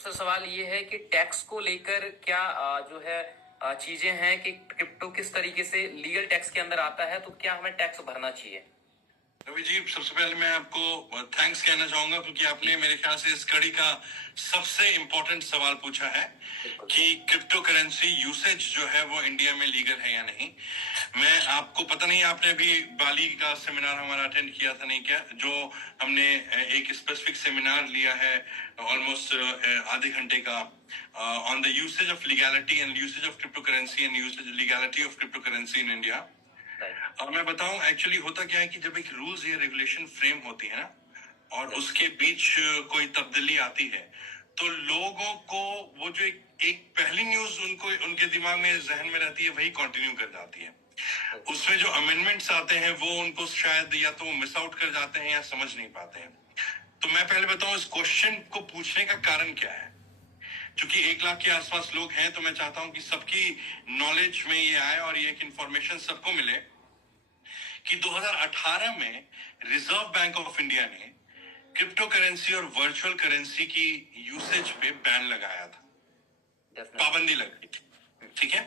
दूसरा सवाल ये है कि टैक्स को लेकर क्या जो है चीजें हैं कि क्रिप्टो किस तरीके से लीगल टैक्स के अंदर आता है, तो क्या हमें टैक्स भरना चाहिए? रवि जी, सबसे पहले मैं आपको थैंक्स कहना चाहूंगा क्योंकि आपने मेरे ख्याल से इस कड़ी का सबसे इम्पोर्टेंट सवाल पूछा है कि क्रिप्टो करेंसी यूसेज जो है वो इंडिया में लीगल है या नहीं। मैं आपको पता नहीं, आपने अभी बाली का सेमिनार हमारा अटेंड किया था नहीं क्या, जो हमने एक स्पेसिफिक सेमिनार लिया है ऑलमोस्ट आधे घंटे का on the usage of legality and usage of crypto currency and usage legality of crypto currency in India. और मैं बताऊं एक्चुअली होता क्या है कि जब एक रूल्स या रेगुलेशन फ्रेम होती है ना और उसके बीच कोई तब्दीली आती है तो लोगों को वो जो एक पहली न्यूज उनको उनके दिमाग में जहन में रहती है वही कंटिन्यू कर जाती है। उसमें जो अमेंडमेंट्स आते हैं वो उनको शायद या तो मिस आउट कर जाते हैं या समझ नहीं पाते हैं। तो मैं पहले बताऊं इस क्वेश्चन को पूछने का कारण क्या है। क्योंकि 1 लाख के आसपास लोग हैं तो मैं चाहता हूं कि सबकी नॉलेज में ये आए और ये एक इंफॉर्मेशन सबको मिले कि 2018 में रिजर्व बैंक ऑफ इंडिया ने क्रिप्टो करेंसी और वर्चुअल करेंसी की यूसेज पे बैन लगाया था, पाबंदी लगाई थी, ठीक है।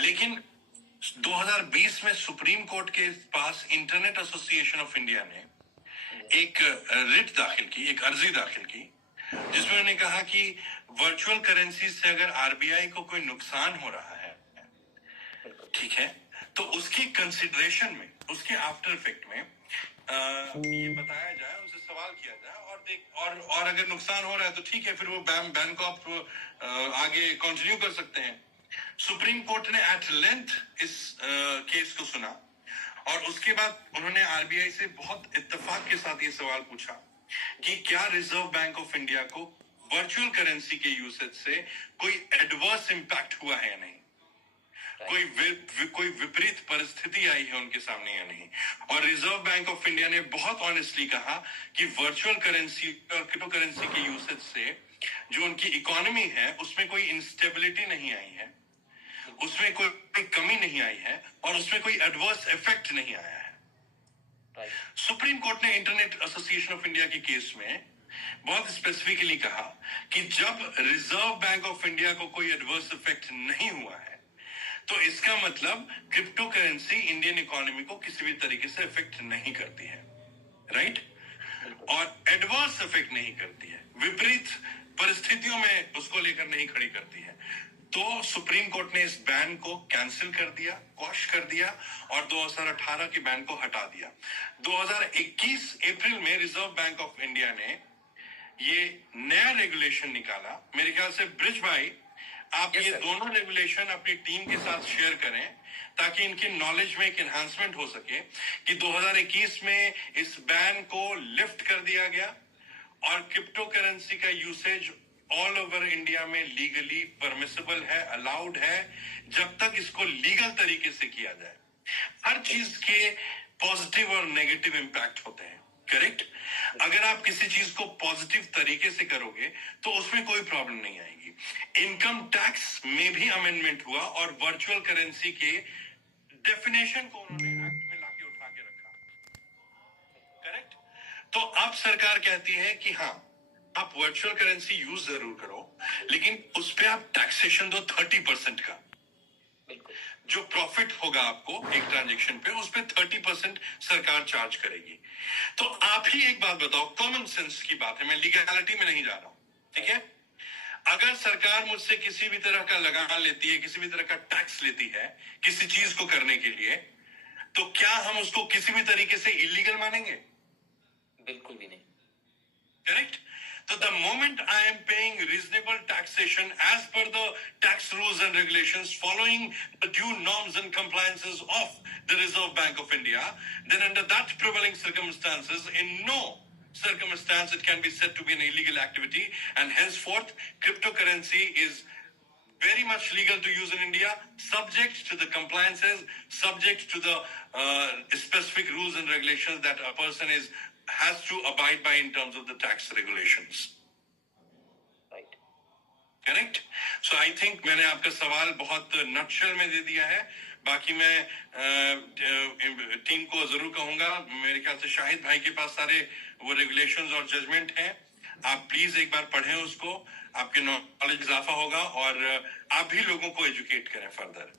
लेकिन 2020 में सुप्रीम कोर्ट के पास इंटरनेट एसोसिएशन ऑफ इंडिया ने एक रिट दाखिल की, एक अर्जी दाखिल की, जिसमें उन्होंने कहा कि वर्चुअल करेंसी से अगर आरबीआई को कोई नुकसान हो रहा है, ठीक है, तो उसकी कंसिडरेशन में, उसके आफ्टर इफेक्ट में ये बताया जाए, उनसे सवाल किया जाए और और अगर नुकसान हो रहा है तो ठीक है, फिर वो बैन को आप आगे कंटिन्यू कर सकते हैं। सुप्रीम कोर्ट ने एट लेंथ इस केस को सुना और उसके बाद उन्होंने आरबीआई से बहुत इत्तेफाक के साथ ये सवाल पूछा कि क्या रिजर्व बैंक ऑफ इंडिया को वर्चुअल करेंसी के यूसेज से कोई एडवर्स इंपैक्ट हुआ है या नहीं, कोई विपरीत परिस्थिति आई है उनके सामने या नहीं। और रिजर्व बैंक ऑफ इंडिया ने बहुत ऑनेस्टली कहा कि वर्चुअल करेंसी और क्रिप्टो करेंसी के यूसेज से जो उनकी इकोनॉमी है उसमें कोई इंस्टेबिलिटी नहीं आई है, उसमें कोई कमी नहीं आई है और उसमें कोई एडवर्स इफेक्ट नहीं आया है। सुप्रीम कोर्ट ने इंटरनेट एसोसिएशन ऑफ इंडिया के केस में बहुत स्पेसिफिकली कहा कि जब रिजर्व बैंक ऑफ इंडिया को कोई एडवर्स इफेक्ट नहीं हुआ है तो इसका मतलब क्रिप्टो करेंसी इंडियन इकोनॉमी को किसी भी तरीके से इफेक्ट नहीं करती है, राइट, और एडवर्स इफेक्ट नहीं करती है, विपरीत परिस्थितियों में उसको लेकर नहीं खड़ी करती है। तो सुप्रीम कोर्ट ने इस बैन को कैंसिल कर दिया, क्वॉश कर दिया और 2018 के बैन को हटा दिया। 2021 अप्रैल में रिजर्व बैंक ऑफ इंडिया ने ये नया रेगुलेशन निकाला। मेरे ख्याल से ब्रिज भाई आप ये दोनों रेगुलेशन अपनी टीम के साथ शेयर करें ताकि इनकी नॉलेज में एक एनहांसमेंट हो सके कि 2021 में इस बैन को लिफ्ट कर दिया गया और क्रिप्टो करेंसी का यूसेज ऑल ओवर इंडिया में लीगली परमिसिबल है, अलाउड है, जब तक इसको लीगल तरीके से किया जाए। हर चीज के पॉजिटिव और नेगेटिव इम्पैक्ट होते हैं, करेक्ट। अगर आप किसी चीज को पॉजिटिव तरीके से करोगे तो उसमें कोई प्रॉब्लम नहीं आएगी। इनकम टैक्स में भी अमेंडमेंट हुआ और वर्चुअल करेंसी के डेफिनेशन को उन्होंने एक्ट में लाके उठा के रखा, करेक्ट। तो अब सरकार कहती है कि हाँ, आप वर्चुअल करेंसी यूज जरूर करो लेकिन उस पर आप टैक्सेशन दो 30% का। जो प्रॉफिट होगा आपको एक ट्रांजैक्शन पे, उस पे 30% सरकार चार्ज करेगी। तो आप ही एक बात बताओ, कॉमन सेंस की बात है, मैं लीगैलिटी में नहीं जा रहा हूं, ठीक है। अगर सरकार मुझसे किसी भी तरह का लगान लेती है, किसी भी तरह का टैक्स लेती है किसी चीज को करने के लिए, तो क्या हम उसको किसी भी तरीके से इलीगल मानेंगे? बिल्कुल भी नहीं, correct. So the moment I am paying reasonable taxation as per the tax rules and regulations following the due norms and compliances of the Reserve Bank of India, then under that prevailing circumstances, in no circumstance it can be said to be an illegal activity, and henceforth cryptocurrency is very much legal to use in India, subject to the compliances, subject to the specific rules and regulations that a person has to abide by in terms of the tax regulations. right, correct. So I think मैंने आपका सवाल बहुत nutshell में दे दिया है। बाकी मैं team को जरूर कहूंगा, मेरे ख्याल से शाहिद भाई के पास सारे वो रेगुलेशंस और जजमेंट हैं, आप प्लीज एक बार पढ़ें उसको, आपके नॉलेज इजाफा होगा और आप भी लोगों को एजुकेट करें फर्दर।